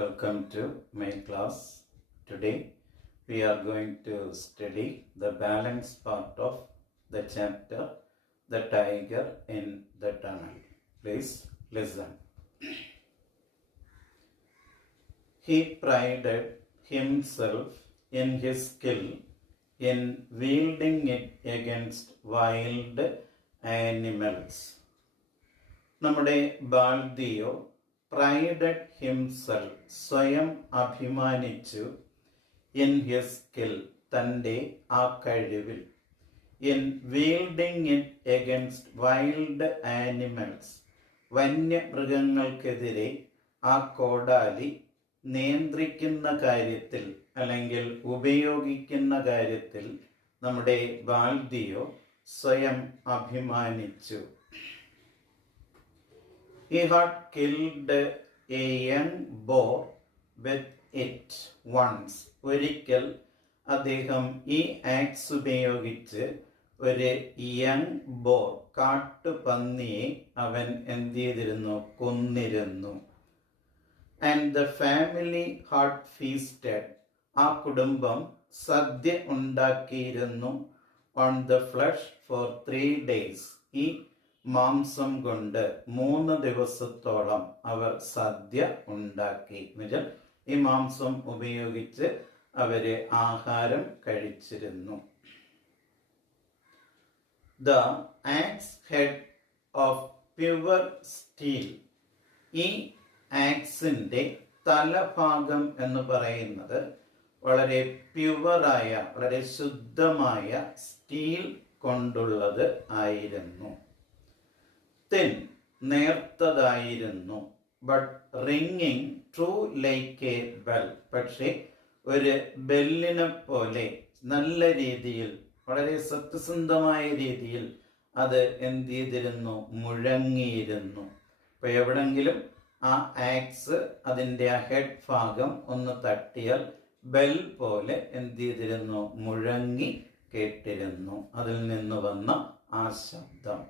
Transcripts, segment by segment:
welcome to my class. Today we are going to study the balance part of the chapter The Tiger in the Tunnel. Please listen. He prided himself in his skill in wielding it against wild animals. നമ്മുടെ ബാൽദിയോ പ്രൈഡഡ് himself സ്വയം അഭിമാനിച്ചു in his skill തൻ്റെ ആ കഴിവിൽ in wielding it against wild animals വന്യമൃഗങ്ങൾക്കെതിരെ ആ കോടാലി നിയന്ത്രിക്കുന്ന കാര്യത്തിൽ അല്ലെങ്കിൽ ഉപയോഗിക്കുന്ന കാര്യത്തിൽ നമ്മുടെ ബാൽദിയോ സ്വയം അഭിമാനിച്ചു. He had killed a young boar with it once. ഒരിക്കൽ അദ്ദേഹം ഈ ആക്സ് ഉപയോഗിച്ച് ഒരു യങ് ബോർ കാട്ടുപന്നിയെ അവൻ എന്ത് ചെയ്തിരുന്നു, കൊന്നിരുന്നു. And the family had feasted, ആ കുടുംബം സദ്യ ഉണ്ടാക്കിയിരുന്നു. On the flesh for 3 days, ഈ മാംസം കൊണ്ട് 3 ദിവസത്തോളം അവർ സദ്യ ഉണ്ടാക്കി. എന്നുവെച്ചാൽ ഈ മാംസം ഉപയോഗിച്ച് അവര് ആഹാരം കഴിച്ചിരുന്നു. The axe head of pure steel, ഈ ആക്സിന്റെ തലഭാഗം എന്ന് പറയുന്നത് വളരെ പ്യുവറായ, വളരെ ശുദ്ധമായ സ്റ്റീൽ കൊണ്ടുള്ളത് ആയിരുന്നു. തിൻ, നേർത്തതായിരുന്നു. But ringing true like a bell, പക്ഷേ ഒരു ബെല്ലിനെ പോലെ നല്ല രീതിയിൽ, വളരെ സത്യസന്ധമായ രീതിയിൽ അത് എന്ത് ചെയ്തിരുന്നു, മുഴങ്ങിയിരുന്നു. അപ്പൊ എവിടെങ്കിലും ആ ആക്സ് അതിൻ്റെ ആ ഹെഡ് ഭാഗം ഒന്ന് തട്ടിയാൽ ബെൽ പോലെ എന്ത് ചെയ്തിരുന്നു, മുഴങ്ങി കേട്ടിരുന്നു. അതിൽ നിന്ന് വന്ന ആ ശബ്ദം.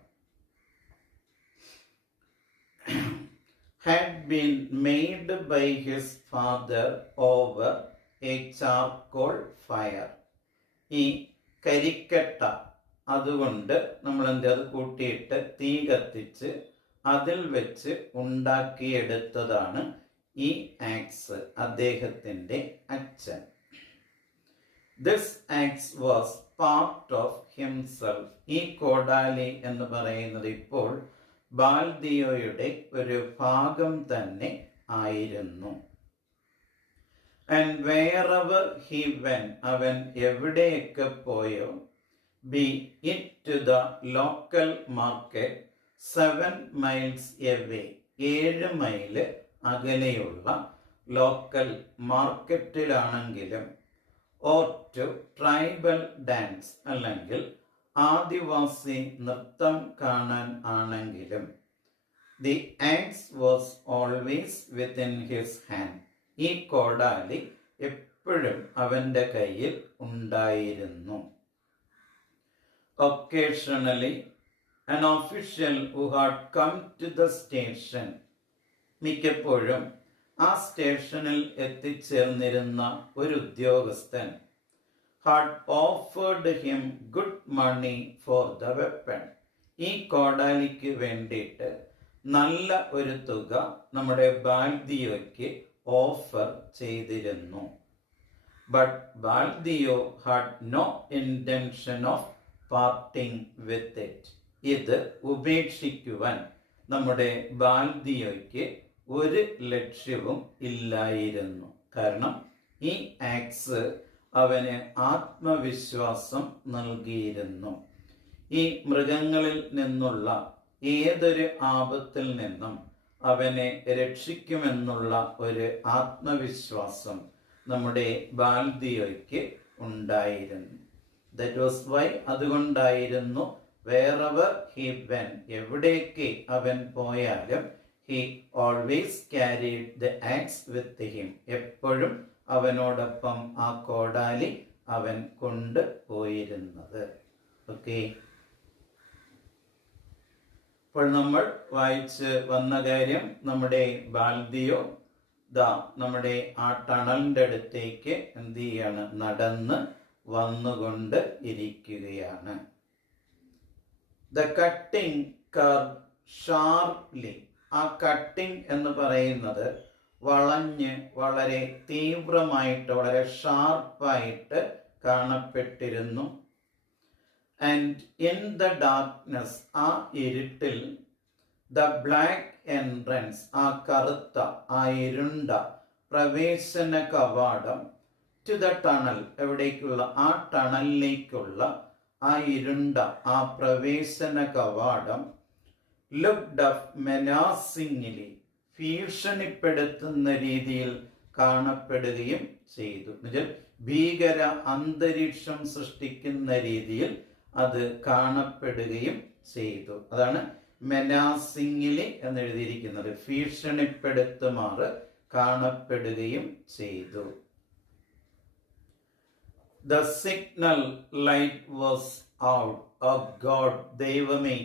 had been made by his father over a charcoal fire. ഈ കരിക്കട്ട അതുകൊണ്ട് നമ്മൾ അത് കൂട്ടിയിട്ട് തീ കത്തിച്ച് അതിൽ വെച്ച് ഉണ്ടാക്കിയെടുത്തതാണ് ഈ ആക്സ്, അദ്ദേഹത്തിൻ്റെ അച്ഛൻ. This axe was part of himself, ഈ കോടാലി എന്ന് പറയുന്നത് ഇപ്പോൾ ബാൽദിയോയുടെ ഒരു ഭാഗം തന്നെ ആയിരുന്നു. ആൻഡ് വേറെവർ ഹി വെൻ, അവൻ എവിടെയൊക്കെ പോയോ, be it to the local market 7 miles away, 7 mile അകലെയുള്ള ലോക്കൽ മാർക്കറ്റിലാണെങ്കിലും, ഓർ ടു ട്രൈബൽ ഡാൻസ്, അല്ലെങ്കിൽ ആദിവാസി നൃത്തം കാണാൻ ആണെങ്കിലും, the axe was always within his hand, ഈ കോടാലി എപ്പോഴും അവന്റെ കയ്യിൽ ഉണ്ടായിരുന്നു. Occasionally an official who had come to the station, മിക്കപ്പോഴും ആ സ്റ്റേഷനിൽ എത്തിച്ചേർന്നിരുന്ന ഒരു ഉദ്യോഗസ്ഥൻ, had offered him good money for the weapon, ഈ കോടാലിക്ക് വേണ്ടിയിട്ട് നല്ല ഒരു തുക നമ്മുടെ ബാൽദിയോയ്ക്ക് ഓഫർ ചെയ്തിരുന്നു. But Baldeo had no intention of parting with it, ഇത് ഉപേക്ഷിക്കുവാൻ നമ്മുടെ ബാൽദിയോയ്ക്ക് ഒരു ലക്ഷ്യവും ഇല്ലായിരുന്നു. കാരണം ഈ ആക്സ് അവന് ആത്മവിശ്വാസം നൽകിയിരുന്നു. ഈ മൃഗങ്ങളിൽ നിന്നുള്ള ഏതൊരു ആപത്തിൽ നിന്നും അവനെ രക്ഷിക്കുമെന്നുള്ള ഒരു ആത്മവിശ്വാസം നമ്മുടെ ബാൽദിയോയ്ക്ക് ഉണ്ടായിരുന്നു. ദാറ്റ് വാസ് വൈ, അതുകൊണ്ടായിരുന്നു വേറെവർ ഹി വെൻ, എവിടേക്ക് അവൻ പോയാലും, he always carried the axe with him, എപ്പോഴും അവനോടൊപ്പം ആ കോടാലി അവൻ കൊണ്ടുപോയിരുന്നത്. ഓക്കെ, അപ്പോൾ നമ്മൾ വായിച്ച് വന്ന കാര്യം, നമ്മുടെ ബാൽദിയോ നമ്മുടെ ആ ടണലിൻ്റെ അടുത്തേക്ക് എന്ത് ചെയ്യാണ്, നടന്ന് വന്നുകൊണ്ട് ഇരിക്കുകയാണ്. The cutting curve sharply. ആ കട്ടിംഗ് എന്ന് പറയുന്നത് വളഞ്ഞ് വളരെ തീവ്രമായിട്ട് വളരെ ഷാർപ്പായിട്ട് കാണപ്പെട്ടിരുന്നു. ആൻഡ് ഇൻ ദ ഡാർക്ക്നെസ്, ആ ഇരുട്ടിൽ, ദ ബ്ലാക്ക് എൻട്രൻസ്, ആ കറുത്ത ആ ഇരുണ്ട പ്രവേശന കവാടം, ടു ദ ടണൽ, എവിടേക്കുള്ള, ആ ടണലിലേക്കുള്ള ആ ഇരുണ്ട ആ പ്രവേശന കവാടം, ലുക്ഡ് അപ്പ് മെനാസിംഗ്ലി, ഭീഷണിപ്പെടുത്തുന്ന രീതിയിൽ കാണപ്പെടുകയും ചെയ്തു. എന്നുവെച്ചാൽ ഭീകര അന്തരീക്ഷം സൃഷ്ടിക്കുന്ന രീതിയിൽ അത് കാണപ്പെടുകയും ചെയ്തു. അതാണ് മെനാസിംഗ്ലി എന്നെഴുതിയിരിക്കുന്നത്. ഭീഷണിപ്പെടുത്തുമാറ് കാണപ്പെടുകയും ചെയ്തു. The signal light was out. Of God, ദൈവമേ,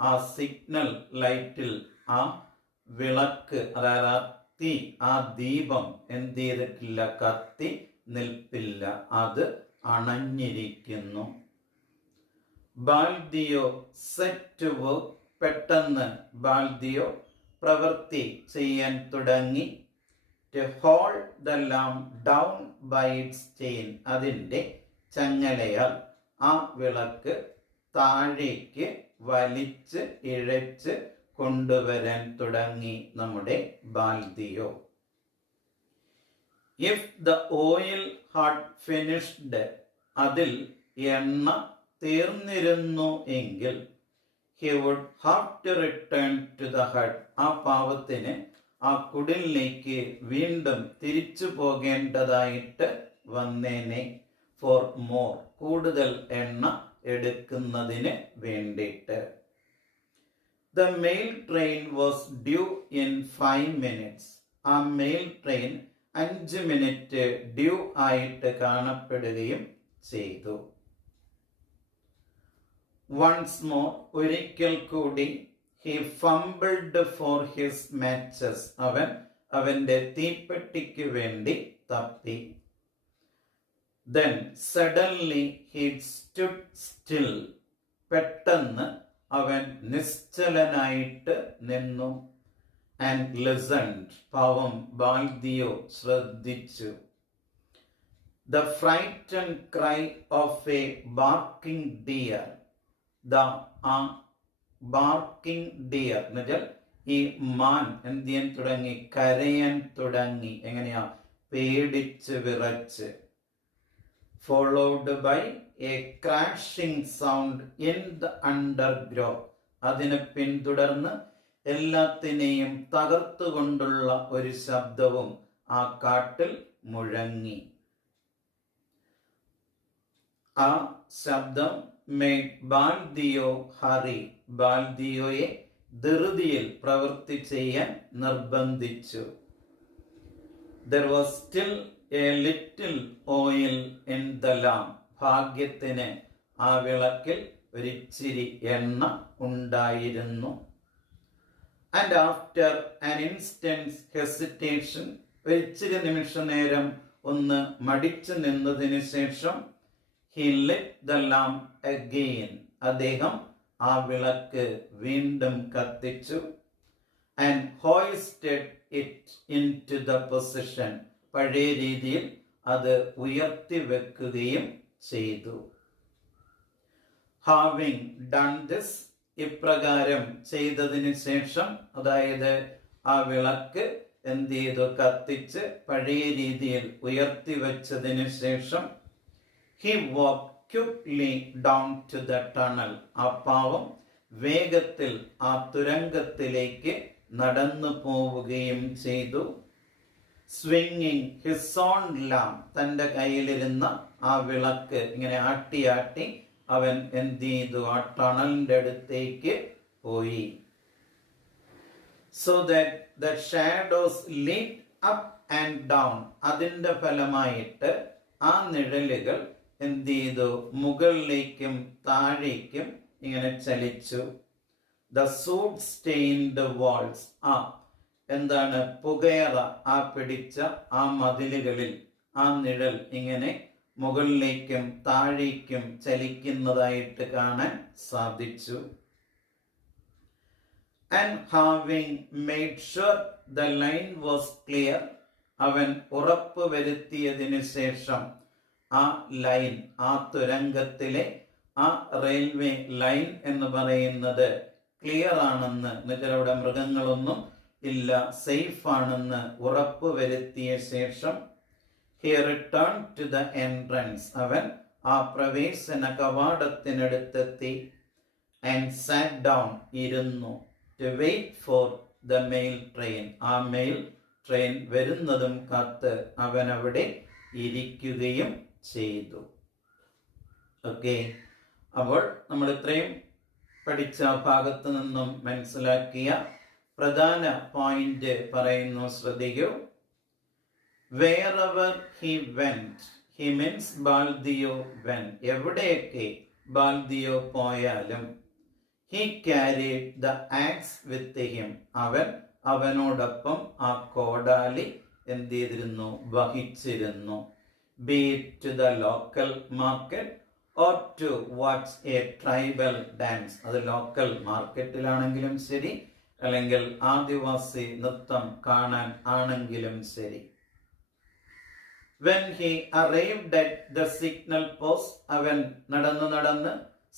ആ സിഗ്നൽ ലൈറ്റിൽ, ആ വിളക്ക്, അതായത് ആ തീ, ആ ദീപം എന്ത് ചെയ്തിട്ടില്ല, കത്തി നിൽപ്പില്ല, അത് അണഞ്ഞിരിക്കുന്നു. Baldeo set to work. പെട്ടെന്ന് ബാൽദിയോ പ്രവൃത്തി ചെയ്യാൻ തുടങ്ങി. To hold the lamp down by its chain. അതിൻ്റെ ചങ്ങലയാൽ ആ വിളക്ക് താഴേക്ക് വലിച്ച് ഇഴച്ച് കൊണ്ടുവരാൻ തുടങ്ങി നമ്മുടെ Baldeo. If the oil had finished, അതിൽ എണ്ണ തീർന്നിരുന്നു എങ്കിൽ, he would have to return to the hut. ആ പാവത്തിന് ആ കുടിലിലേക്ക് വീണ്ടും തിരിച്ചു പോകേണ്ടതായിട്ട് വന്നേനെ. ഫോർ മോർ, കൂടുതൽ എണ്ണ എടുക്കുന്നതിന് വേണ്ടിയിട്ട്. The mail train was due in 5 minutes. ആ മെയിൽ ട്രെയിൻ 5 മിനിറ്റ് ഡ്യൂ ആയിട്ട് കാണപ്പെടുകയും ചെയ്തു. വൺസ് മോർ, ഒരിക്കൽ കൂടി, he fumbled for his matches. അവന്റെ തീപ്പെട്ടിക്ക് വേണ്ടി തപ്പി. Then suddenly he stood still. പെട്ടെന്ന് അവൻ നിശ്ചലനായിട്ട് നിന്നു. And listened. പാവം ബാൽദിയോ ശ്രദ്ധിച്ചു. The frightened cry of a barking deer. ആ ബാർക്കിംഗ് ഡിയർ എന്ന് വെച്ചാൽ ഈ മാൻ എന്ത് ചെയ്യാൻ തുടങ്ങി, കരയാൻ തുടങ്ങി. എങ്ങനെയാ, പേടിച്ച് വിറച്ച്. Followed by a crashing sound in the undergrowth. അതിനെ പിന്തുടർന്ന് എല്ലാത്തിനെയും തകർത്തുകൊണ്ടുള്ള ഒരു ശബ്ദവും ആ കാട്ടിൽ മുഴങ്ങി. ആ ശബ്ദം made ബാൽദിയോ ഹറി. ബാൽദിയോയെ ധൃതിയിൽ പ്രവൃത്തി ചെയ്യാൻ നിർബന്ധിച്ചു. There was still a little oil in the lamp. ഭാഗ്യത്തിന് ആ വിളക്കിൽ ഒരിച്ചിരി എണ്ണ ഉണ്ടായിരുന്നു. And after an instant's hesitation, ഒരിച്ചിരി നിമിഷ നേരം ഒന്ന് മടിച്ചു നിന്നതിന് ശേഷം, he lit the lamp again. അദ്ദേഹം ആ വിളക്ക് വീണ്ടും കത്തിച്ചു. And hoisted it into the position. പഴയ രീതിയിൽ അത് ഉയർത്തി വെക്കുകയും ചെയ്തു. Having done this, ഇപ്രകാരം ചെയ്തതിന് ശേഷം, അതായത് ആ വിളക്ക് എന്ത് ചെയ്തു, കത്തിച്ച് പഴയ രീതിയിൽ ഉയർത്തി വെച്ചതിന് ശേഷം, he walked quickly down to the tunnel. ആ പാവം വേഗത്തിൽ ആ തുരങ്കത്തിലേക്ക് നടന്നു പോവുകയും ചെയ്തു. swinging his own lamp. തൻ്റെ കയ്യിലിരുന്ന ആ വിളക്ക് ഇങ്ങനെ ആട്ടി ആട്ടി അവൻ എന്ത് ചെയ്തു, ആ ടണലിൻ്റെ അടുത്തേക്ക് പോയി. so that the shadows lit up and down. അതിൻ്റെ ഫലമായിട്ട് ആ നിഴലുകൾ എന്ത് ചെയ്തു, മുകളിലേക്കും താഴേക്കും ഇങ്ങനെ ചലിച്ചു. The soot stained walls. എന്താണ് പുകയറ ആ പിടിച്ച ആ മതിലുകളിൽ ആ നിഴൽ ഇങ്ങനെ മുകളിലേക്കും താഴേക്കും ചലിക്കുന്നതായിട്ട് കാണാൻ സാധിച്ചു. And having made sure the line was clear, അവൻ ഉറപ്പ് വരുത്തിയതിനു ശേഷം ആ ലൈൻ, ആ തുരങ്കത്തിലെ ആ റെയിൽവേ ലൈൻ എന്ന് പറയുന്നത് ക്ലിയർ ആണെന്ന്, എന്നുവെച്ചാൽ അവിടെ മൃഗങ്ങളൊന്നും ഇല്ല, സേഫ് ആണെന്ന് ഉറപ്പ് വരുത്തിയ ശേഷം he returned to the entrance, അവൻ ആ പ്രവേശന കവാടത്തിനടുത്തെത്തി and sat down, ഇരുന്നു, to wait for the mail train, ആ മെയിൽ ട്രെയിൻ വരുന്നതും കാത്ത് അവൻ അവിടെ ഇരിക്കുകയും ചെയ്തു. ഓക്കെ, അപ്പോൾ നമ്മൾ ഇത്രയും പഠിച്ച ഭാഗത്ത് നിന്നും മനസ്സിലാക്കിയ പ്രധാന പോയിന്റ് പറയുന്നു, ശ്രദ്ധിക്കൂ. Wherever he went, he means ബാൽദിയോ went, എവിടെയൊക്കെ ബാൽദിയോ പോയാലും, he carried the axe with him, അവനോടൊപ്പം ആ കോടാലി എന്ത് ചെയ്തിരുന്നു, വഹിച്ചിരുന്നു. Be it to the local market or to watch a tribal dance, അത് ലോക്കൽ മാർക്കറ്റിലാണെങ്കിലും ശരി, അല്ലെങ്കിൽ ആദിവാസി നൃത്തം കാണാൻ ആണെങ്കിലും ശരി. When he arrived at the signal post, അവൻ നടന്ന്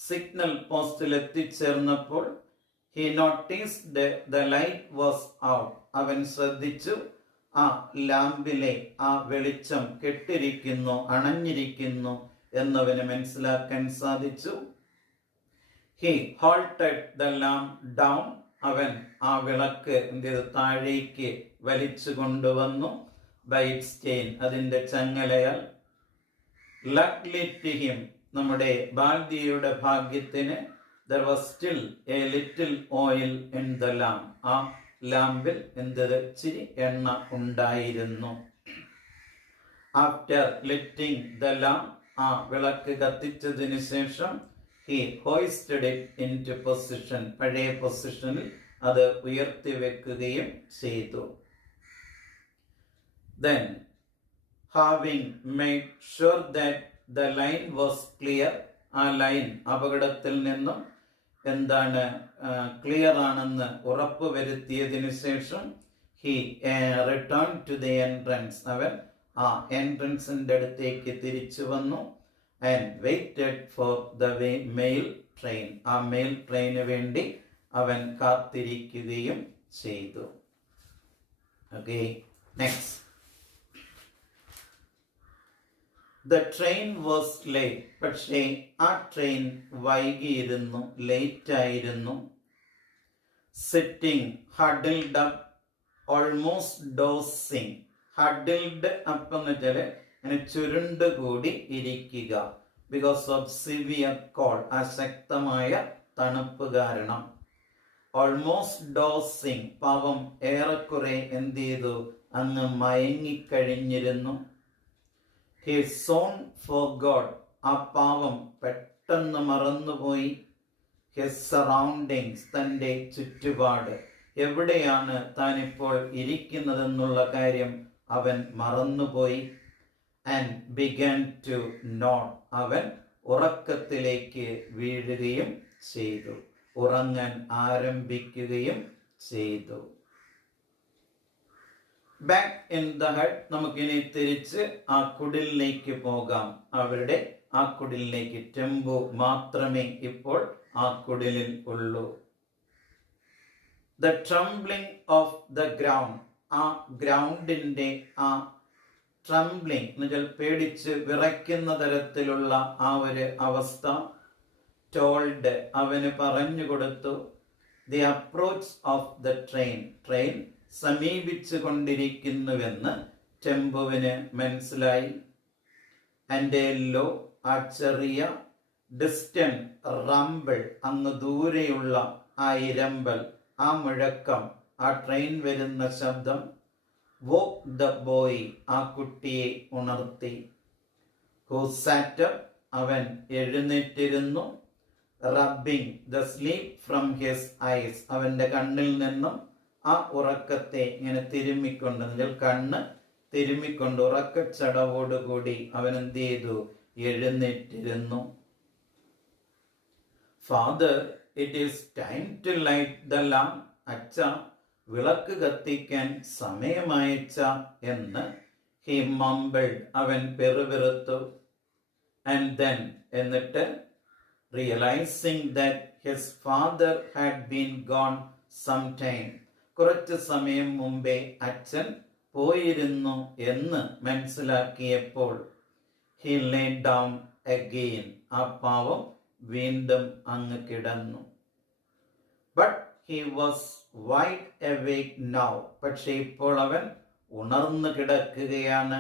സിഗ്നൽ പോസ്റ്റിൽ എത്തിച്ചേർന്നപ്പോൾ he noticed the light was out, അവൻ ശ്രദ്ധിച്ചു ആ ലാമ്പിലെ ആ വെളിച്ചം കെട്ടിരിക്കുന്നു, അണഞ്ഞിരിക്കുന്നു എന്നവന് മനസ്സിലാക്കാൻ സാധിച്ചു. He halted the lamp down, അവൻ ആ വിളക്ക് എന്ത് ചെയ്തു, താഴേക്ക് വലിച്ചു കൊണ്ടുവന്നു. By its chain, അതിന്റെ ചങ്ങലയാൽ. Luckily to him, നമ്മുടെ ബാൽദിയുടെ ഭാഗ്യത്തിന്, there was still a little oil in the lamp, ആ ലാമ്പിൽ എന്ത് ഇച്ചിരി എണ്ണ ഉണ്ടായിരുന്നു. After lighting the lamp, ആ വിളക്ക് കത്തിച്ചതിന് ശേഷം he hoisted it into position, പഴയ പൊസിഷനിൽ അത് ഉയർത്തി വെക്കുകയും ചെയ്തു. Then, having made sure that the line was clear, ആ ലൈൻ അപകടത്തിൽ നിന്നും എന്താണ് ക്ലിയർ ആണെന്ന് ഉറപ്പ് വരുത്തിയതിനു ശേഷം he returned to the entrance, അവൻ ആ എൻട്രൻസിന്റെ അടുത്തേക്ക് തിരിച്ചു വന്നു. And waited for the mail train, ആ മെയിൽ ട്രെയിന് വേണ്ടി അവൻ കാത്തിരിക്കുകയും ചെയ്തു. Okay, next. The train was late, പക്ഷേ ആ ട്രെയിൻ വൈകിയിരുന്നു, ലേറ്റ് ആയിരുന്നു. Sitting huddled up, almost dozing. Huddled up എന്ന് വെച്ചാൽ അങ്ങനെ ചുരുണ്ടുകൂടി ഇരിക്കുക. Because of severe cold, ആ ശക്തമായ തണുപ്പ് കാരണം. Almost dozing, പാവം ഏറെക്കുറെ എന്ത് ചെയ്തു, അങ്ങ് മയങ്ങിക്കഴിഞ്ഞിരുന്നു. He soon forgot, ആ പാവം പെട്ടെന്ന് മറന്നുപോയി. His surroundings, തൻ്റെ ചുറ്റുപാട്, എവിടെയാണ് താനിപ്പോൾ ഇരിക്കുന്നതെന്നുള്ള കാര്യം അവൻ മറന്നുപോയി. And began to nod, അവൻ ഉറക്കത്തിലേക്ക് വീഴുകയും ചെയ്തു, ഉറങ്ങാൻ ആരംഭിക്കുകയും ചെയ്തു. ബാക്ക് ഇൻ ദ ഹട്ട്, നമുക്കിനി തിരിച്ച് ആ കുടിലിലേക്ക് പോകാം. അവരുടെ ആ കുടിലിലേക്ക്. ടെമ്പു മാത്രമേ ഇപ്പോൾ ആ കുടിലിൽ ഉള്ളൂ. The trembling of the ground, ആ ഗ്രൗണ്ടിന്റെ ആ ട്രംബ്ലിംഗ് എന്ന് വെച്ചാൽ പേടിച്ച് വിറയ്ക്കുന്ന തരത്തിലുള്ള ആ ഒരു അവസ്ഥ. ടോൾഡ്, അവന് പറഞ്ഞു കൊടുത്തു. The approach of the train, train സമീപിച്ചു കൊണ്ടിരിക്കുന്നുവെന്ന് ടെമ്പുവിന് മനസ്സിലായി. ആൻഡ് എ ലോ, ആ ചെറിയ ഡിസ്റ്റന്റ് റംബിൾ, അങ്ങ് ദൂരെയുള്ള ആ ഇരമ്പൽ, ആ മുഴക്കം, ആ ട്രെയിൻ വരുന്ന ശബ്ദം. വോക്ക് ദ ബോയ്, ആ കുട്ടിയെ ഉണർത്തി. ഹു സാറ്റ് അപ്പ്, അവൻ എഴുന്നേറ്റിരുന്നു. Rubbing the sleep from his eyes, അവന്റെ കണ്ണിൽ നിന്നും ആ ഉറക്കത്തെ ഇങ്ങനെ തിരുമ്മിക്കൊണ്ട്, എന്നുവെച്ചാൽ കണ്ണ് തിരുമ്മിക്കൊണ്ട് ഉറക്കച്ചടവോടുകൂടി അവൻ എന്ത് ചെയ്തു? എഴുന്നേറ്റിരുന്നു. Father, it is time to light the lamp. അച്ഛ, വിളക്ക് കത്തിക്കാൻ സമയമായച്ച എന്ന് ഹി മംബിൾഡ്, അവൻ പെറുപിറുത്തു. ആൻഡ് ദെൻ, എന്നിട്ട് realising that his father had been gone some time, കുറച്ചു സമയം മുമ്പേ അച്ഛൻ പോയിരുന്നു എന്ന് മനസ്സിലാക്കിയപ്പോൾ ഹി ലേ ഡൗൺ അഗെയിൻ, ആ പാവം വീണ്ടും അങ്ങ് കിടന്നു. But he was wide awake now, പക്ഷെ ഇപ്പോൾ അവൻ ഉണർന്നു കിടക്കുകയാണ്.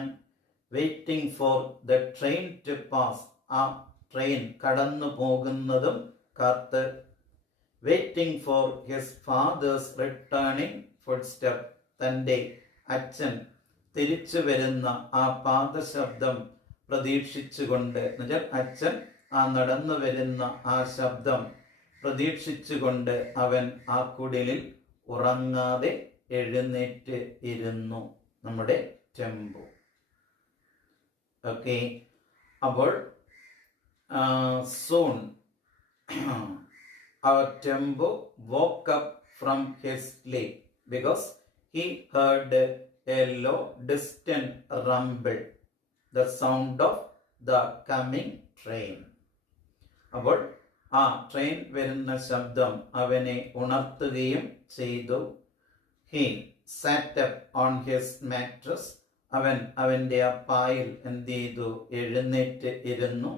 Waiting for the train to pass, ആ ട്രെയിൻ കടന്നു പോകുന്നതും കാത്ത്. Waiting for his father's returning footstep, തൻ്റെ അച്ഛൻ തിരിച്ചു വരുന്ന ആ പാദശബ്ദം പ്രതീക്ഷിച്ചുകൊണ്ട്, എന്നുവെച്ചാൽ അച്ഛൻ ആ നടന്നു വരുന്ന ആ ശബ്ദം പ്രതീക്ഷിച്ചുകൊണ്ട് അവൻ ആ കുടിലിൽ ഉറങ്ങാതെ എഴുന്നേറ്റ് ഇരുന്നു. നമ്മുടെ ടെമ്പോ. ഓക്കെ, അപ്പോൾ soon our tempo woke up from his sleep because he heard a low distant rumble, the sound of the coming train. അപ്പോൾ ആ ട്രെയിൻ വരുന്ന ശബ്ദം അവനെ ഉണർത്തുകയും ചെയ്തു. He sat up on his mattress, അവൻ അവൻ്റെ ആ പായിൽ എന്ത് ചെയ്തു? എഴുന്നേറ്റ് ഇരുന്നു.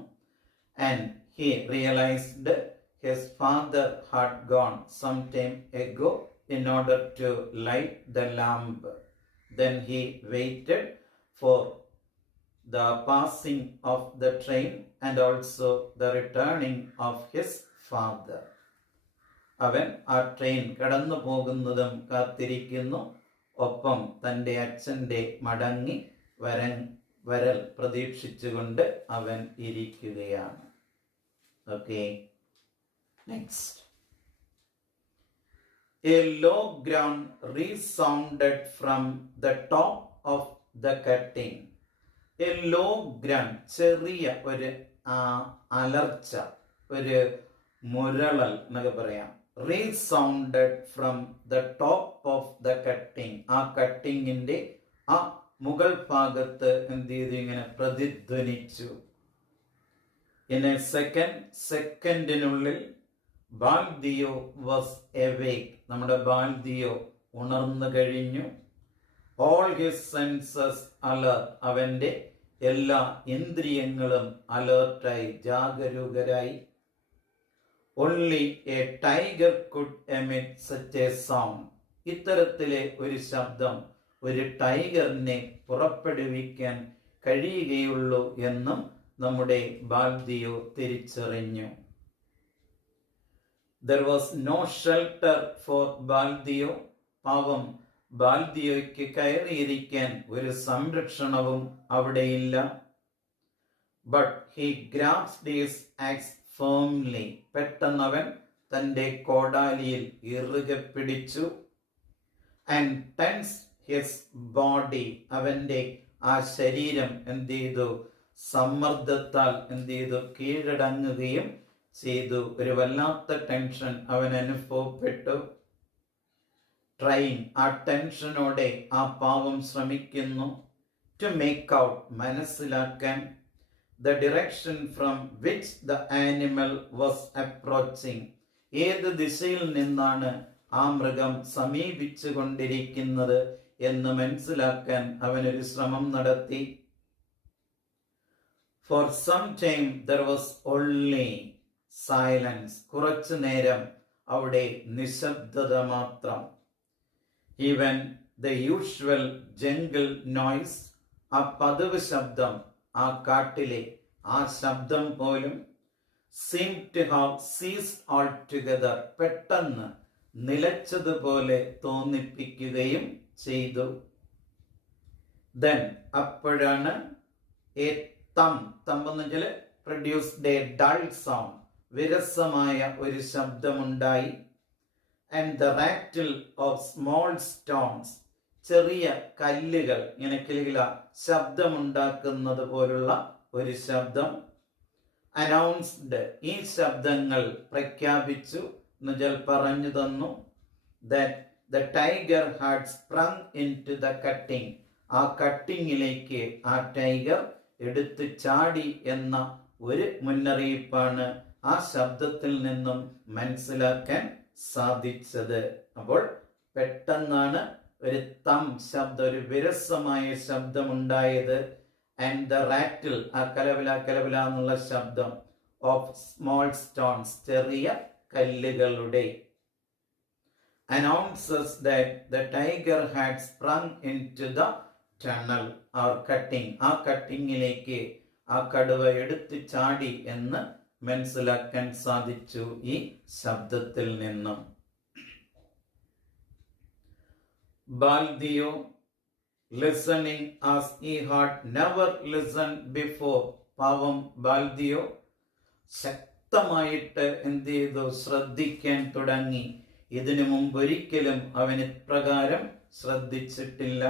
And he realized his father had gone some time ago in order to light the lamp. Then he waited for the passing of the train and also the returning of his father. അവൻ ആ train കടന്നു പോകുന്നതും കാത്തിരിക്കുന്നു, ഒപ്പം തൻ്റെ അച്ഛൻ്റെ മടങ്ങി വരൽ പ്രതീക്ഷിച്ചുകൊണ്ട് അവൻ ഇരിക്കുകയാണ്. Okay, next. A low groan resounded from the top of the cutting. A low groan, ചെറിയ ഒരു അലർച്ച, ഒരു മുരളൽ എന്നൊക്കെ പറയാം. Resounded from the top of the cutting, ആ കട്ടിങ്ങിന്റെ ആ മുകൾ ഭാഗത്ത് എന്ത് ചെയ്തു? ഇങ്ങനെ പ്രതിധ്വനിച്ചു. In a second, സെക്കൻഡിനുള്ളിൽ ബാൽദിയോ വാസ് awake, നമ്മുടെ ബാൽദിയോ ഉണർന്നു കഴിഞ്ഞു. All his senses alert, അവന്റെ എല്ലാ ഇന്ദ്രിയങ്ങളും അലേർട്ടായി, ജാഗരൂകരായി. Only a tiger could emit such a sound, ഇത്തരത്തിലെ ഒരു ശബ്ദം ഒരു ടൈഗറിനെ പുറപ്പെടുവിക്കാൻ കഴിയുകയുള്ളൂ എന്നും നമ്മുടെ ബാൽദിയോ തിരിച്ചറിഞ്ഞു. There was no shelter for ബാൽദിയോ, പാവം ബാൽദിയോയ്ക്ക് കയറിയിരിക്കാൻ ഒരു സംരക്ഷണവും അവിടെയില്ല. But he grasped his axe firmly, പെട്ടെന്നവൻ തൻ്റെ കോടാലിയിൽ ഇറുകെ പിടിച്ചു. And tensed his body, അവൻ്റെ ആ ശരീരം എന്ത് ചെയ്തു? സമ്മർദ്ദത്താൽ എന്ത് ചെയ്തു? കീഴടങ്ങുകയും ചെയ്തു. ഒരു വല്ലാത്ത ടെൻഷൻ അവൻ അനുഭവപ്പെട്ടു. ട്രെയിൻ, ആ ടെൻഷനോടെ ആ പാവം ശ്രമിക്കുന്നു. ടു മേക്ക് ഔട്ട്, മനസ്സിലാക്കാൻ. The direction from which the animal was approaching, ഏത് ദിശയിൽ നിന്നാണ് ആ മൃഗം സമീപിച്ചു കൊണ്ടിരിക്കുന്നത് എന്ന് മനസ്സിലാക്കാൻ അവനൊരു ശ്രമം നടത്തി. For some time there was only silence, കുറച്ചു നേരം അവിടെ നിശബ്ദത മാത്രം. Even the usual jungle noise, ആ പതിവ് ശബ്ദം, ആ കാട്ടിലെ ആ ശബ്ദം പോലും seemed to have ceased altogether, പെട്ടെന്ന് നിലച്ചതുപോലെ തോന്നിപ്പിക്കുകയും ചെയ്തു. Then, അപ്പോഴാണ് a thump എന്ന് വെച്ചാൽ produced a dull sound, വിരസമായ ഒരു ശബ്ദമുണ്ടായി. And the rattle of small stones, ചെറിയ കല്ലുകൾ ഇങ്ങനെ കിലുകില ശബ്ദമുണ്ടാക്കുന്നത് പോലുള്ള ഒരു ശബ്ദം. അനൗൺസ്ഡ്, ഈ ശബ്ദങ്ങൾ പ്രഖ്യാപിച്ചു എന്നുവെച്ചാൽ പറഞ്ഞു തന്നു. That the tiger had sprung into the cutting, ആ കട്ടിങ്ങിലേക്ക് ആ ടൈഗർ എടുത്തു ചാടി എന്ന ഒരു മുന്നറിയിപ്പാണ് ആ ശബ്ദത്തിൽ നിന്നും മനസ്സിലാക്കാൻ സാധിച്ചത്. അപ്പോൾ പെട്ടെന്നാണ് ഒരു തം ശബ്ദം, ഒരു വിരസമായ ശബ്ദമുണ്ടായത്. ആൻഡ് ദ റാറ്റിൽ, ആ കലവില കലവില എന്നുള്ള ശബ്ദം, ഓഫ് സ്മോൾ സ്റ്റോൺസ്, ചെറിയ കല്ലുകളുടെ. announces that the tiger had sprung into the tunnel or cutting, ആ കട്ടിങ്ങിലേക്ക് ആ കടുവ എടുത്തു ചാടി എന്ന് മനസ്സിലാക്കാൻ സാധിച്ചു ഈ ശബ്ദത്തിൽ നിന്നും. ബാൽദിയോ listening as he had never listened before, പാവം ബാൽദിയോ ശക്തമായിട്ട് എന്ത് ചെയ്തു, ശ്രദ്ധിക്കാൻ തുടങ്ങി. ഇതിനു മുമ്പൊരിക്കലും അവൻ ഇപ്രകാരം ശ്രദ്ധിച്ചിട്ടില്ല.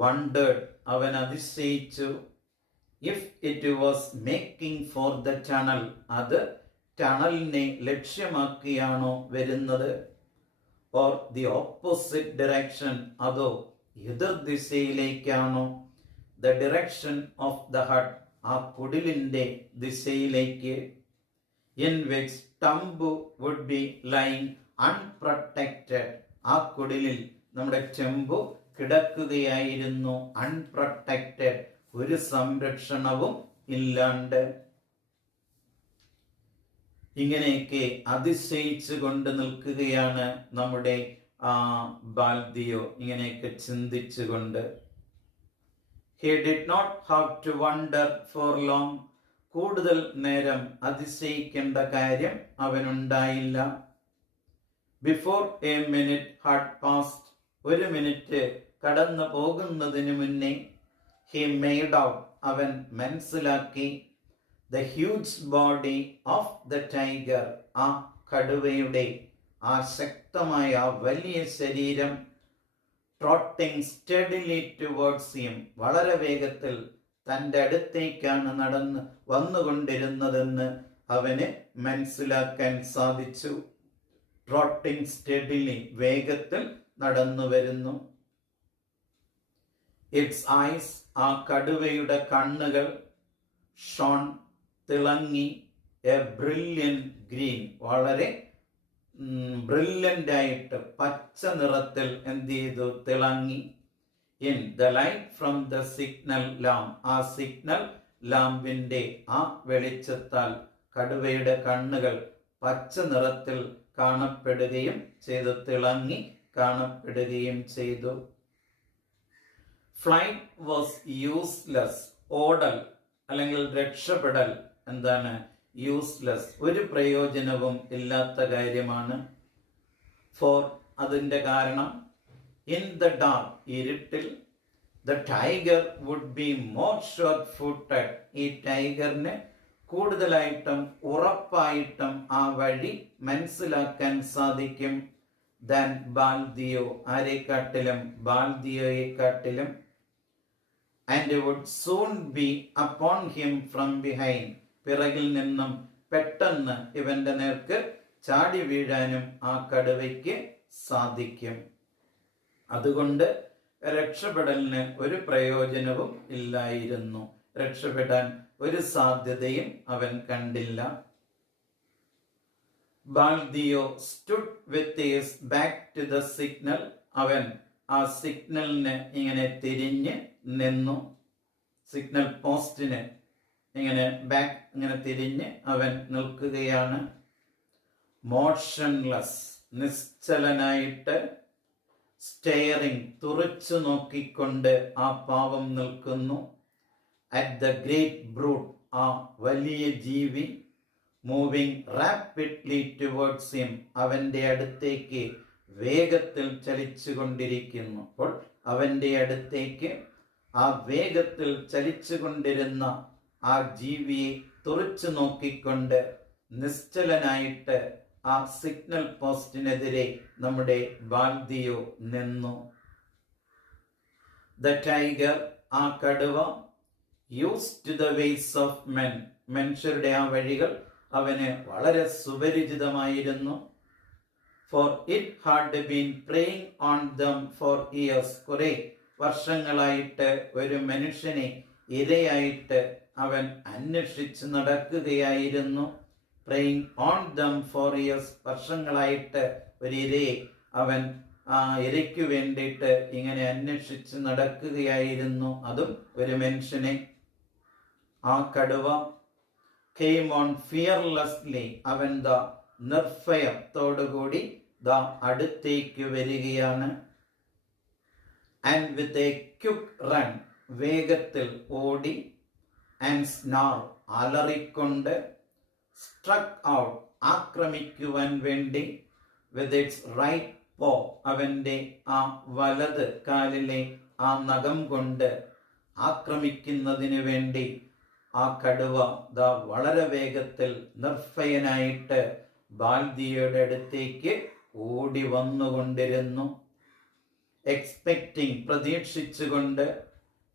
വണ്ടേർഡ്, അവൻ അതിശയിച്ചു. If it was making for the tunnel, അത് ടണലിനെ ലക്ഷ്യമാക്കിയാണോ വരുന്നത്? ഓർ ദി ഓപ്പോസിറ്റ് ഡയറക്ഷൻ, അതോ എതിർ ദിശയിലേക്കാണോ? The direction of the hut, ആ കുടിലിന്റെ ദിശയിലേക്ക്. In which Tembu would be lying unprotected, ആ കുടിലിൽ നമ്മുടെ ചെമ്പു കിടക്കുകയായിരുന്നു അൺപ്രൊട്ടക്റ്റഡ്, ഒരു സംരക്ഷണവും ഇല്ലാണ്ട്. ഇങ്ങനെയൊക്കെ അതിശയിച്ചു കൊണ്ട് നിൽക്കുകയാണ് നമ്മുടെ ബാൽദിയോ, ഇങ്ങനെയൊക്കെ ചിന്തിച്ചുകൊണ്ട്. He did not have to wonder for long, കൂടുതൽ നേരം അതിശയിക്കേണ്ട കാര്യം അവനുണ്ടായില്ല. Before a minute had passed, ഒരു മിനിറ്റ് കടന്നു പോകുന്നതിന് മുന്നേ, ഹി മെയ്ഡ് ഔട്ട്, അവൻ മനസ്സിലാക്കി, the huge body of the tiger, ആ കടുവയുടെ ആ ശക്തമായ ആ വലിയ ശരീരം, ട്രോട്ടിങ് സ്റ്റഡിലി ടുവേർഡ്സ് ഹിം, വളരെ വേഗത്തിൽ തൻ്റെ അടുത്തേക്കാണ് നടന്ന് വന്നുകൊണ്ടിരുന്നതെന്ന് അവന് മനസ്സിലാക്കാൻ സാധിച്ചു. ട്രോട്ടിങ് സ്റ്റഡിലി, വേഗത്തിൽ നടന്നു വരുന്നു. ഇറ്റ്സ് ഐസ്, ആ കടുവയുടെ കണ്ണുകൾ, ഷോൺ, തിളങ്ങി, എ ബ്രില്യൻ ഗ്രീൻ, വളരെ ബ്രില്യൻ്റ് ആയിട്ട് പച്ച നിറത്തിൽ എന്ത് ചെയ്തു, തിളങ്ങി. In the light from the signal lamp, ആ സിഗ്നൽ ലാമ്പിന്റെ ആ വെളിച്ചത്താൽ കടുവയുടെ കണ്ണുകൾ പച്ച നിറത്തിൽ കാണപ്പെടുകയും ചെയ്തു, തിളങ്ങി കാണപ്പെടുകയും ചെയ്തു. ഫ്ലൈറ്റ് വാസ് യൂസ്ലെസ്, ഓടൽ അല്ലെങ്കിൽ രക്ഷപ്പെടൽ എന്താണ്, യൂസ്ലെസ്, ഒരു പ്രയോജനവും ഇല്ലാത്ത കാര്യമാണ്. ഫോർ, അതിൻ്റെ കാരണം, ഇൻ ദ ഡാർക്ക്, ഇരുട്ടിൽ, the tiger would be more sure footed, ഈ ടൈഗറിന് കൂടുതലായിട്ടും ഉറപ്പായിട്ടും ആ വഴി മനസ്സിലാക്കാൻ സാധിക്കും. ദാൻ ബാൽദിയോ, ആരെക്കാട്ടിലും, ബാൽദിയോയെക്കാട്ടിലും. And would soon be upon him from behind, പിറകിൽ നിന്നും പെട്ടെന്ന് ഇവന്റെ നേർക്ക് ചാടി വീഴാനും ആ കടുവയ്ക്ക് സാധിക്കും. അതുകൊണ്ട് രക്ഷപ്പെടലിന് ഒരു പ്രയോജനവും ഇല്ലായിരുന്നു, രക്ഷപ്പെടാൻ ഒരു സാധ്യതയും അവൻ കണ്ടില്ല. Baldeo stood with his back to the signal, അവൻ ആ സിഗ്നലിന് ഇങ്ങനെ തിരിഞ്ഞ് നിന്നു, സിഗ്നൽ പോസ്റ്റിന് ഇങ്ങനെ ബാക്ക് ഇങ്ങനെ തിരിഞ്ഞ് അവൻ നിൽക്കുകയാണ്. മോഷൻലെസ്, നിശ്ചലനായിട്ട്. സ്റ്റെയറിംഗ്, തുറച്ചു നോക്കിക്കൊണ്ട് ആ പാവം നിൽക്കുന്നു. അറ്റ് ദ ഗ്രേറ്റ് ബ്രൂട്ട്, ആ വലിയ ജീവി. മൂവിങ് റാപ്പിഡ്ലി ടുവേർഡ്സ് ഹിം, അവന്റെ അടുത്തേക്ക് വേഗത്തിൽ ചലിച്ചു കൊണ്ടിരിക്കുന്നു. അപ്പോൾ അവന്റെ അടുത്തേക്ക് ആ വേഗത്തിൽ ചലിച്ചു കൊണ്ടിരുന്ന ആ ജീവിയെ തുറച്ചു നോക്കിക്കൊണ്ട് നിശ്ചലനായിട്ട് ആ സിഗ്നൽ പോസ്റ്റിനെതിരെ നമ്മുടെ ബാൽദിയോ നിന്നു. ദ ടൈഗർ, ആ കടുവ, used the ways of men, മനുഷ്യരുടെ ആ വഴികൾ അവന് വളരെ സുപരിചിതമായിരുന്നു. For it had been preying on them for years, കുറെ വർഷങ്ങളായിട്ട് ഒരു മനുഷ്യനെ ഇരയായിട്ട് അവൻ അന്വേഷിച്ച് നടക്കുകയായിരുന്നു. Preying on them for years, വർഷങ്ങളായിട്ട് ഒരു ഇരയെ അവൻ ആ ഇരയ്ക്കു വേണ്ടിയിട്ട് ഇങ്ങനെ അന്വേഷിച്ച് നടക്കുകയായിരുന്നു, അതും ഒരു മനുഷ്യനെ. ആ കടുവ came on fearlessly, അവൻ ദാ നിർഭയത്തോടുകൂടി ദാ അടുത്തേക്ക് വരികയാണ്. And with a quick run, വേഗത്തിൽ ഓടി, ആൻഡ് സ്നാർ, അലറിക്കൊണ്ട്, സ്ട്രക്ക് ഔട്ട്, ആക്രമിക്കുവാൻ വേണ്ടി, വിത്ത് ഇറ്റ്സ് റൈറ്റ് പോ, അവൻ്റെ ആ വലത് കാലിലെ ആ നഖം കൊണ്ട് ആക്രമിക്കുന്നതിന് വേണ്ടി ആ കടുവ ദാ വളരെ വേഗത്തിൽ നിർഭയനായിട്ട് ബാൽദിയോയുടെ അടുത്തേക്ക് ഓടി വന്നുകൊണ്ടിരുന്നു. എക്സ്പെക്റ്റിംഗ്, പ്രതീക്ഷിച്ചുകൊണ്ട്,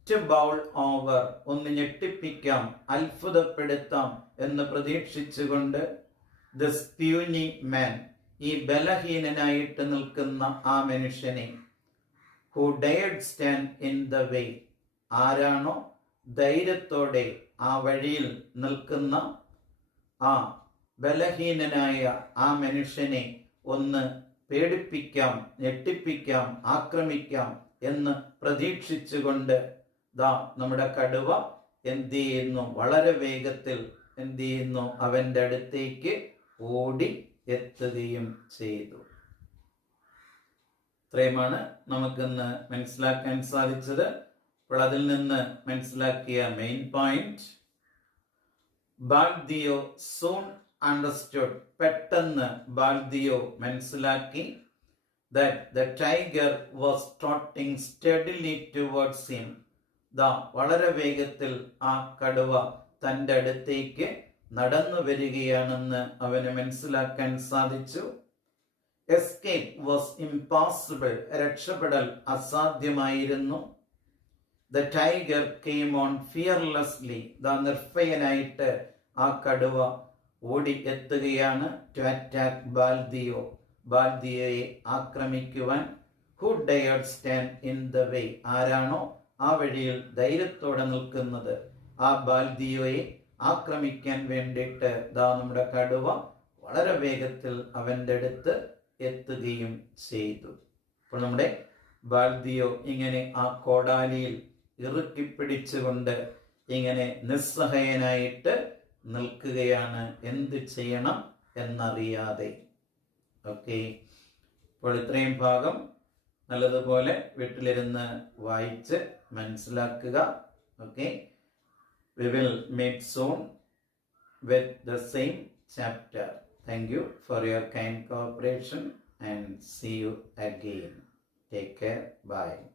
ടു ബൗൾ ഓവർ, ഒന്ന് ഞെട്ടിപ്പിക്കാം, അത്ഭുതപ്പെടുത്താം എന്ന് പ്രതീക്ഷിച്ചുകൊണ്ട്, ദിസ് പ്യൂനി മാൻ, ഈ ബലഹീനനായിട്ട് നിൽക്കുന്ന ആ മനുഷ്യനെ, who dared stand in the way, ആരാണോ ധൈര്യത്തോടെ ആ വഴിയിൽ നിൽക്കുന്ന ആ ബലഹീനനായ ആ മനുഷ്യനെ ഒന്ന് പേടിപ്പിക്കാം, ഞെട്ടിപ്പിക്കാം, ആക്രമിക്കാം എന്ന് പ്രതീക്ഷിച്ചുകൊണ്ട് ദാ നമ്മുടെ കടുവ എന്ത് ചെയ്യുന്നു, വളരെ വേഗത്തിൽ എന്ത് ചെയ്യുന്നു, അവൻ്റെ അടുത്തേക്ക് ഓടി എത്തുകയും ചെയ്തു. ഇത്രയുമാണ് നമുക്കിന്ന് മനസ്സിലാക്കാൻ സാധിച്ചത്. അപ്പോൾ അതിൽ നിന്ന് മനസ്സിലാക്കിയ മെയിൻ പോയിന്റ്, ബാൽദിയോ സൂൺ അണ്ടർസ്റ്റുഡ്, പെട്ടെന്ന് ബാൽദിയോ മനസ്സിലാക്കി, that the tiger was trotting steadily towards him, ദാ വളരെ വേഗത്തിൽ ആ കടുവ തൻ്റെ അടുത്തേക്ക് നടന്നു വരികയാണെന്ന് അവന് മനസ്സിലാക്കാൻ സാധിച്ചു. എസ്കേപ്പ് വാസ് ഇംപോസിബിൾ, രക്ഷപ്പെടൽ അസാധ്യമായിരുന്നു. The tiger came on fearlessly, ദാ നിർഭയനായിട്ട് ആ കടുവ ഓടി എത്തുകയാണ്. ടു അറ്റാക്ക് ബാൽദിയോ, ബാൽദിയോയെ ആക്രമിക്കുവാൻ. Who dared stand in the way, ആരാണോ ആ വഴിയിൽ ധൈര്യത്തോടെ നിൽക്കുന്നത്, ആ ബാൽദിയോയെ ആക്രമിക്കാൻ വേണ്ടിയിട്ട് ദാ നമ്മുടെ കടുവ വളരെ വേഗത്തിൽ അവൻ്റെ അടുത്ത് എത്തുകയും ചെയ്തു. അപ്പോൾ നമ്മുടെ ബാൽദിയോ ഇങ്ങനെ ആ കോടാലിയിൽ ഇറുക്കിപ്പിടിച്ചുകൊണ്ട് ഇങ്ങനെ നിസ്സഹായനായിട്ട് നിൽക്കുകയാണ്, എന്ത് ചെയ്യണം എന്നറിയാതെ. ഓക്കെ, അപ്പോൾ ഇത്രയും ഭാഗം നല്ലതുപോലെ വീട്ടിലിരുന്ന് വായിച്ച് മനസ്സിലാക്കുക. Okay, we will meet soon with the same chapter. Thank you for your kind cooperation and see you again. Take care. Bye.